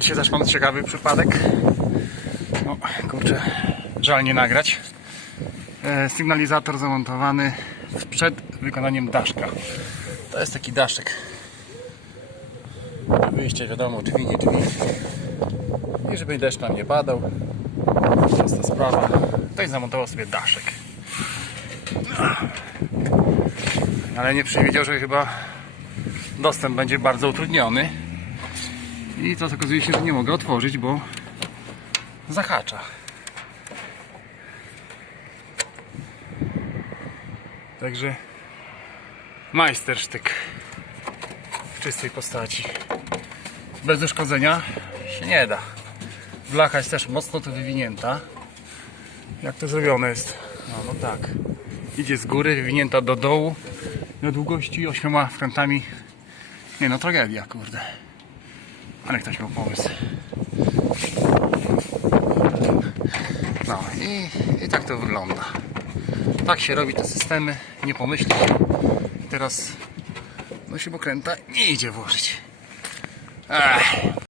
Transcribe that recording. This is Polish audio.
Dzisiaj też mam ciekawy przypadek. No, kurczę, żal nie nagrać. E, sygnalizator zamontowany przed wykonaniem daszka. To jest taki daszek. Wyjście wiadomo, drzwi, nie drzwi. I żeby deszcz nam nie padał. Prosta sprawa. Ktoś zamontował sobie daszek. Ale nie przewidział, że chyba dostęp będzie bardzo utrudniony. I to okazuje się, że nie mogę otworzyć, bo zahacza. Także majstersztyk w czystej postaci. Bez uszkodzenia się nie da. Blacha jest też mocno tu wywinięta. Jak to zrobione jest? No, no tak. Idzie z góry, wywinięta do dołu na długości ośmioma frantami. Nie no, tragedia, kurde. Ale ktoś miał pomysł. No i, i tak to wygląda. Tak się robi te systemy, nie pomyślisz. Teraz no śrubokręta nie idzie włożyć. Ech.